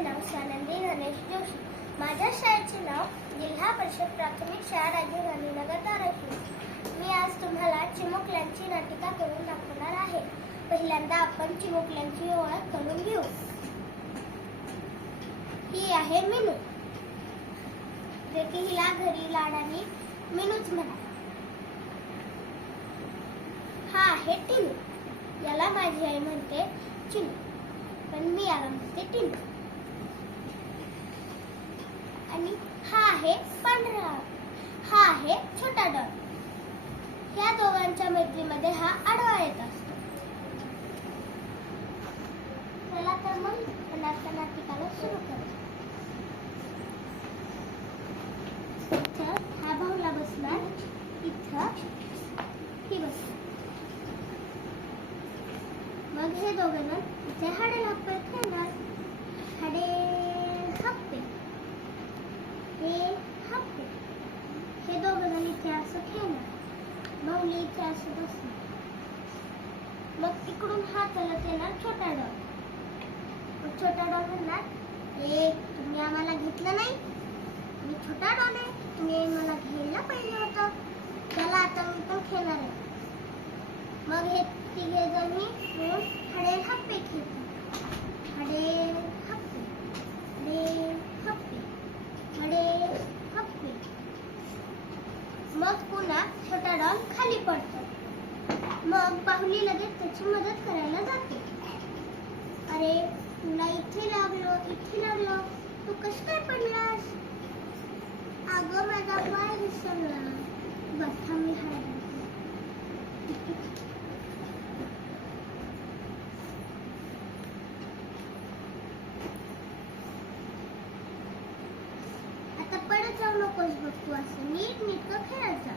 माझे नाव स्वानंदी गणेश जोशी. माझ्या शाळेचे नाव जिल्हा परिषद प्राथमिक शाळा राजीव गांधीनगर धाराशिव. मी आज तुम्हाला चिमुकल्यांची नाटिका करून दाखवणार आहे. पहिल्यांदा आपण चिमुकल्यांची ओळख करून घेऊ. ही आहे मिनू, जे की हिला घरी लाडाने मिनूच म्हणा. हा आहे टिनू, याला माझी आई म्हणते चिनू, पण मी याला म्हणते टिनू. आणि हा आहे पांढरा, हा आहे छोटा डॉल. ह्या दोघांच्या मैत्रीमध्ये हा आडवा येत असतो. चला तर मग आपण नाटिकाला सुरू करू. इथं हा भाऊला बसणार, इथं ही बसणार. मग हे दोघे जण इथे हाडे हप्पे खेळणार. हाडे हप्पे, हे हप्पे. हे दोघे जण इथे असं खेळणार. भाऊली इथे असं बसणार. मग तिकडून हा चालत येणार छोटा डॉल. मग छोटा डॉल म्हणणार, तुम्ही आम्हाला घेतलं नाही, मी छोटा डॉल आहे, तुम्ही मला घ्यायला पाहिजे होतं. चला आता मी पण खेळणार आहे. मग हे तिघे जणी मिळून हाडे हप्पे खेळतात. हाडे हप्पे, हाडे हप्पे, हाडे हप्पे. मग पुन्हा छोटा डॉल खाली पडतो. मग बाहुली लगेच त्याची मदत करायला जाते. अरे तुला इथे लागलो, तू कसं काय पडलास? अगं माझा पाय घसरला. बस थांब, मी हाडे पडत जाऊ नकोस बघ, तू असं नीट नीटकं खेळत जा.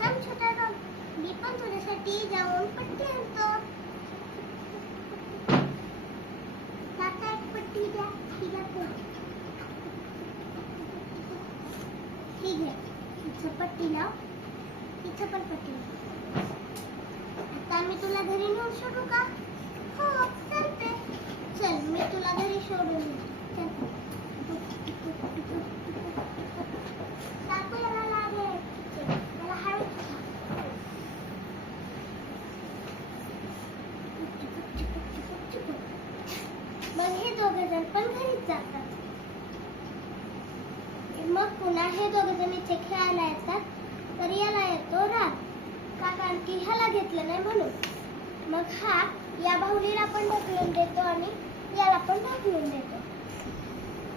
थांब छोटा डॉल, मी पण तुझ्यासाठी जाऊन पट्टी आणतो. काका एक पट्टी द्या. ही घ्या तू. ही घे, इथं पट्टी लाव, इथं पण पट्टी लाव. आता मी तुला घरी नेऊन सोडू का? हो चालते. चल मी तुला घरी सोडून येते. मला लागेल, मला हळू. मग हे दोघे जण पण घरीच जातात. मग पुन्हा हे दोघे जण इथे खेळायला येतात. तर याला येतो राग, का कारण की ह्याला घेतलं नाही म्हणून. मग हा या बाहुलीला पण ढकलून देतो आणि याला पण ढकलून देतो.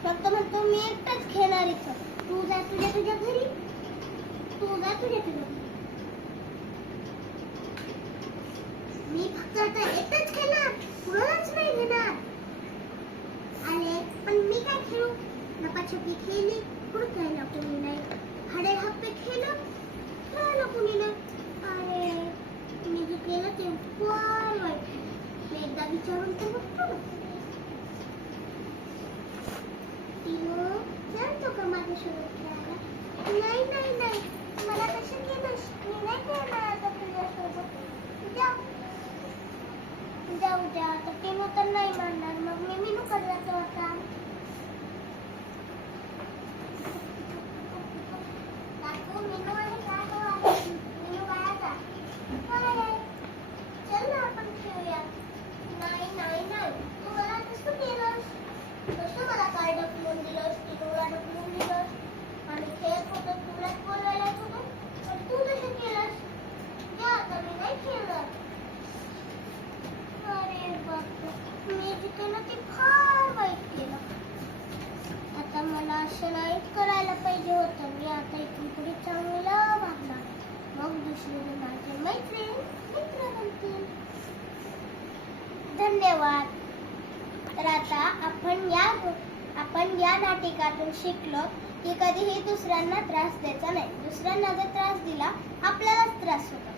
फक्त म्हणतो मी एकटाच खेळणार इथं, तू जा तुझ्या घरी, तू जा तुझ्या घरी. मी फक्त आता एकटाच खेळणार, कुणालाच नाही घेणार. अरे पण मी काय खेळू? लपाछपी खेळली, हुडकायला कोणी नाही. हाडे हप्पे खेळलं, खेळायला कोणी नाही. अरे मी जे केलं ते फार वाईट. मी एकदा विचारून तर बघतो ना. टिनू जातो का माझ्यासोबत खेळायला? नाही नाही नाही, मला कसं केलंस? मी नाही खेळणार आता तुझ्यासोबत. जाऊ द्या. तर टिनू तर नाही मानणार. मग मी मिनूकडे जातो आता. काकू मिनू आहे का? तो आहे. मिनू बाळाचा काय? चल ना आपण खेळूया. नाही नाही नाही, तू मला कसं केलंस? कसं मला काय ढकलून दिलंस? टिनूला ढकलून दिलंस. आणि खेळत होतो, तुलाच बोलवायला येत होतो, पण तू कसं केलंस? जा आता, मी नाही खेळणार. अरे बापरे, मी जे केलं ते फार वाईट केलं. आता मला असं नाही करायला पाहिजे होतं. मी आता इथून पुढे चांगलं वागणार, मग दुसरे माझे मित्र बनतील. धन्यवाद. तर आता आपण या नाटिकातून शिकलो की कधीही दुसऱ्यांना त्रास द्यायचा नाही. दुसऱ्यांना जर त्रास दिला, आपल्यालाच त्रास होतो.